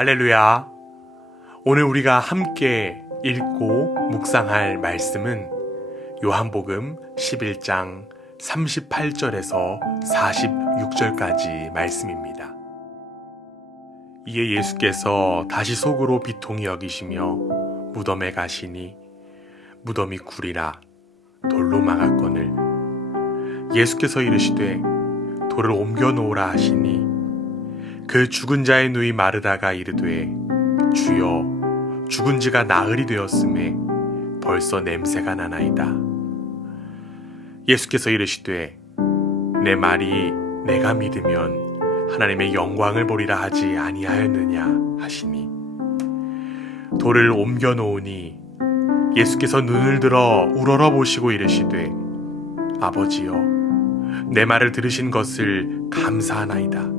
할렐루야. 오늘 우리가 함께 읽고 묵상할 말씀은 요한복음 11장 38절에서 46절까지 말씀입니다. 이에 예수께서 다시 속으로 비통히 여기시며 무덤에 가시니 무덤이 굴이라 돌로 막았거늘 예수께서 이르시되 돌을 옮겨 놓으라 하시니 그 죽은 자의 누이 마르다가 이르되 주여 죽은 지가 나흘이 되었음에 벌써 냄새가 나나이다. 예수께서 이르시되 내 말이 내가 믿으면 하나님의 영광을 보리라 하지 아니하였느냐 하시니 돌을 옮겨 놓으니 예수께서 눈을 들어 우러러 보시고 이르시되 아버지여 내 말을 들으신 것을 감사하나이다.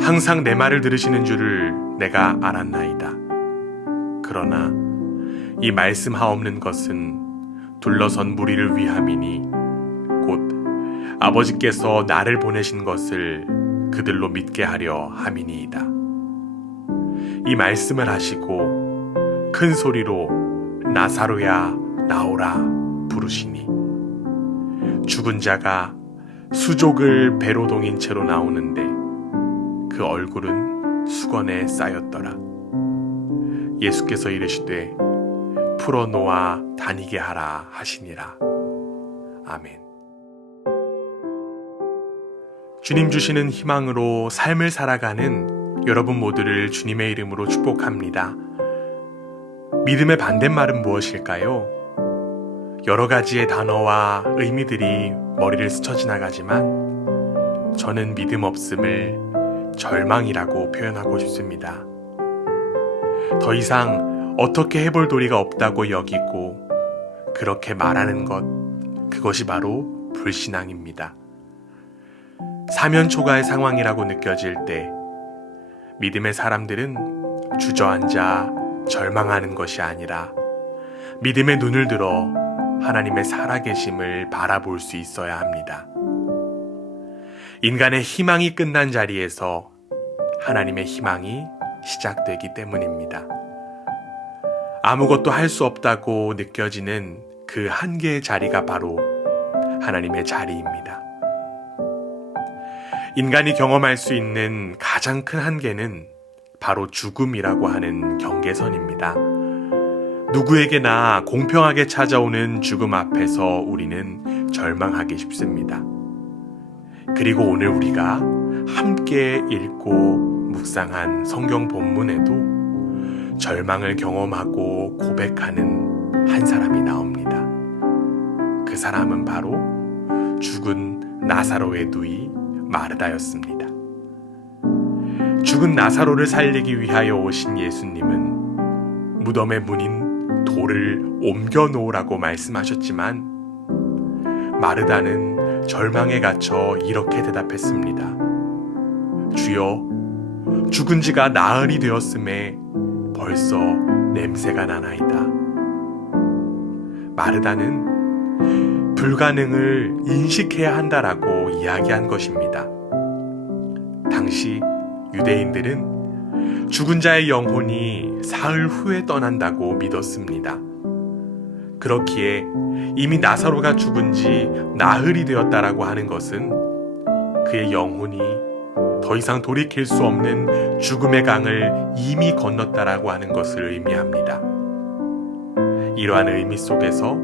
항상 내 말을 들으시는 줄을 내가 알았나이다. 그러나 이 말씀하옵는 것은 둘러선 무리를 위함이니 곧 아버지께서 나를 보내신 것을 그들로 믿게 하려 함이니이다. 이 말씀을 하시고 큰 소리로 나사로야 나오라 부르시니 죽은 자가 수족을 배로 동인 채로 나오는데 그 얼굴은 수건에 쌓였더라. 예수께서 이르시되 풀어놓아 다니게 하라 하시니라. 아멘. 주님 주시는 희망으로 삶을 살아가는 여러분 모두를 주님의 이름으로 축복합니다. 믿음의 반대말은 무엇일까요? 여러 가지의 단어와 의미들이 머리를 스쳐 지나가지만 저는 믿음 없음을 절망이라고 표현하고 싶습니다. 더 이상 어떻게 해볼 도리가 없다고 여기고 그렇게 말하는 것, 그것이 바로 불신앙입니다. 사면초가의 상황이라고 느껴질 때 믿음의 사람들은 주저앉아 절망하는 것이 아니라 믿음의 눈을 들어 하나님의 살아계심을 바라볼 수 있어야 합니다. 인간의 희망이 끝난 자리에서 하나님의 희망이 시작되기 때문입니다. 아무것도 할 수 없다고 느껴지는 그 한계의 자리가 바로 하나님의 자리입니다. 인간이 경험할 수 있는 가장 큰 한계는 바로 죽음이라고 하는 경계선입니다. 누구에게나 공평하게 찾아오는 죽음 앞에서 우리는 절망하기 쉽습니다. 그리고 오늘 우리가 함께 읽고 묵상한 성경 본문에도 절망을 경험하고 고백하는 한 사람이 나옵니다. 그 사람은 바로 죽은 나사로의 누이 마르다였습니다. 죽은 나사로를 살리기 위하여 오신 예수님은 무덤의 문인 돌을 옮겨 놓으라고 말씀하셨지만 마르다는 절망에 갇혀 이렇게 대답했습니다. 주여, 죽은 지가 나흘이 되었음에 벌써 냄새가 나나이다. 마르다는 불가능을 인식해야 한다라고 이야기한 것입니다. 당시 유대인들은 죽은 자의 영혼이 사흘 후에 떠난다고 믿었습니다. 그렇기에 이미 나사로가 죽은 지 나흘이 되었다라고 하는 것은 그의 영혼이 더 이상 돌이킬 수 없는 죽음의 강을 이미 건넜다라고 하는 것을 의미합니다. 이러한 의미 속에서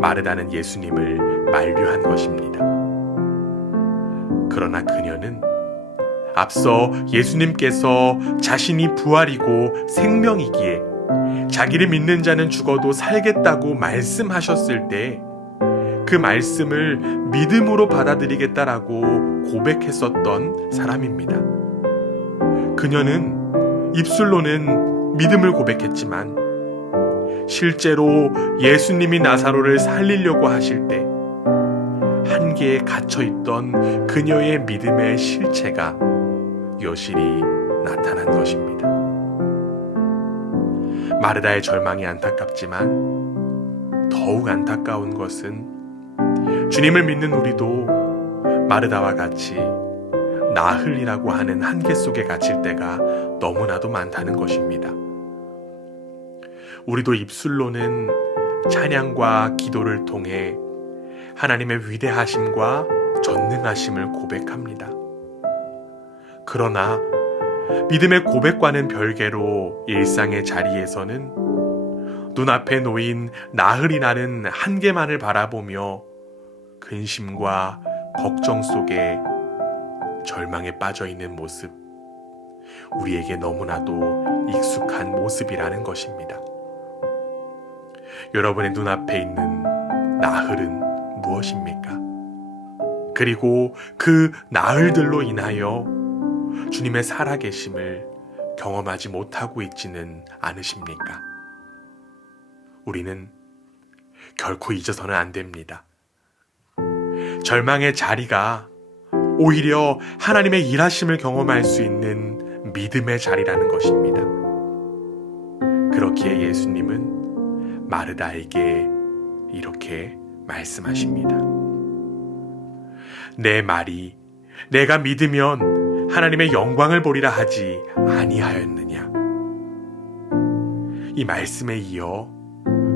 마르다는 예수님을 만류한 것입니다. 그러나 그녀는 앞서 예수님께서 자신이 부활이고 생명이기에 자기를 믿는 자는 죽어도 살겠다고 말씀하셨을 때 그 말씀을 믿음으로 받아들이겠다라고 고백했었던 사람입니다. 그녀는 입술로는 믿음을 고백했지만 실제로 예수님이 나사로를 살리려고 하실 때 한계에 갇혀있던 그녀의 믿음의 실체가 여실히 나타난 것입니다. 마르다의 절망이 안타깝지만 더욱 안타까운 것은 주님을 믿는 우리도 마르다와 같이 나흘이라고 하는 한계 속에 갇힐 때가 너무나도 많다는 것입니다. 우리도 입술로는 찬양과 기도를 통해 하나님의 위대하심과 전능하심을 고백합니다. 그러나 믿음의 고백과는 별개로 일상의 자리에서는 눈앞에 놓인 나흘이 나는 한계만을 바라보며 근심과 걱정 속에 절망에 빠져 있는 모습, 우리에게 너무나도 익숙한 모습이라는 것입니다. 여러분의 눈앞에 있는 나흘은 무엇입니까? 그리고 그 나흘들로 인하여 주님의 살아계심을 경험하지 못하고 있지는 않으십니까? 우리는 결코 잊어서는 안 됩니다. 절망의 자리가 오히려 하나님의 일하심을 경험할 수 있는 믿음의 자리라는 것입니다. 그렇기에 예수님은 마르다에게 이렇게 말씀하십니다. 내 말이 내가 믿으면 하나님의 영광을 보리라 하지 아니하였느냐. 이 말씀에 이어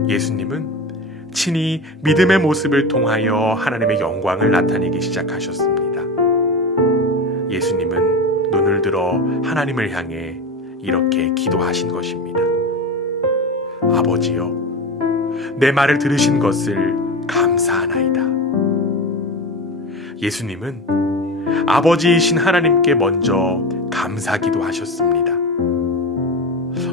예수님은 친히 믿음의 모습을 통하여 하나님의 영광을 나타내기 시작하셨습니다. 예수님은 눈을 들어 하나님을 향해 이렇게 기도하신 것입니다. 아버지여, 내 말을 들으신 것을 감사하나이다. 예수님은 아버지이신 하나님께 먼저 감사기도 하셨습니다.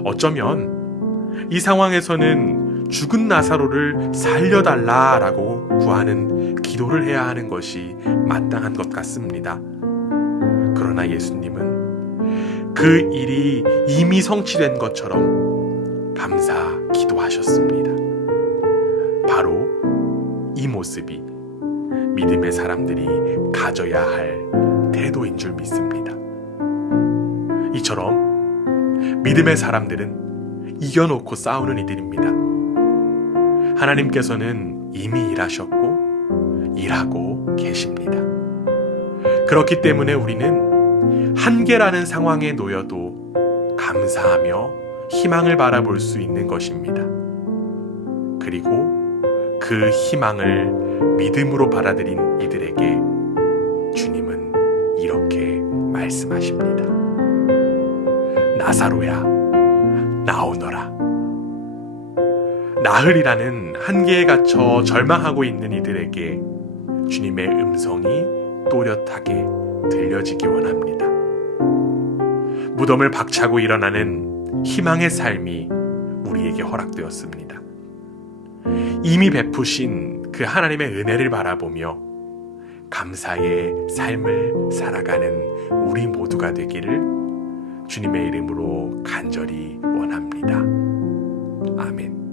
어쩌면 이 상황에서는 죽은 나사로를 살려달라라고 구하는 기도를 해야 하는 것이 마땅한 것 같습니다. 그러나 예수님은 그 일이 이미 성취된 것처럼 감사 기도하셨습니다. 바로 이 모습이 믿음의 사람들이 가져야 할 태도인 줄 믿습니다. 이처럼 믿음의 사람들은 이겨놓고 싸우는 이들입니다. 하나님께서는 이미 일하셨고 일하고 계십니다. 그렇기 때문에 우리는 한계라는 상황에 놓여도 감사하며 희망을 바라볼 수 있는 것입니다. 그리고 그 희망을 믿음으로 받아들인 이들에게 주님은 이렇게 말씀하십니다. 나사로야, 나오너라. 나흘이라는 한계에 갇혀 절망하고 있는 이들에게 주님의 음성이 또렷하게 들려지기 원합니다. 무덤을 박차고 일어나는 희망의 삶이 우리에게 허락되었습니다. 이미 베푸신 그 하나님의 은혜를 바라보며 감사의 삶을 살아가는 우리 모두가 되기를 주님의 이름으로 간절히 원합니다. 아멘.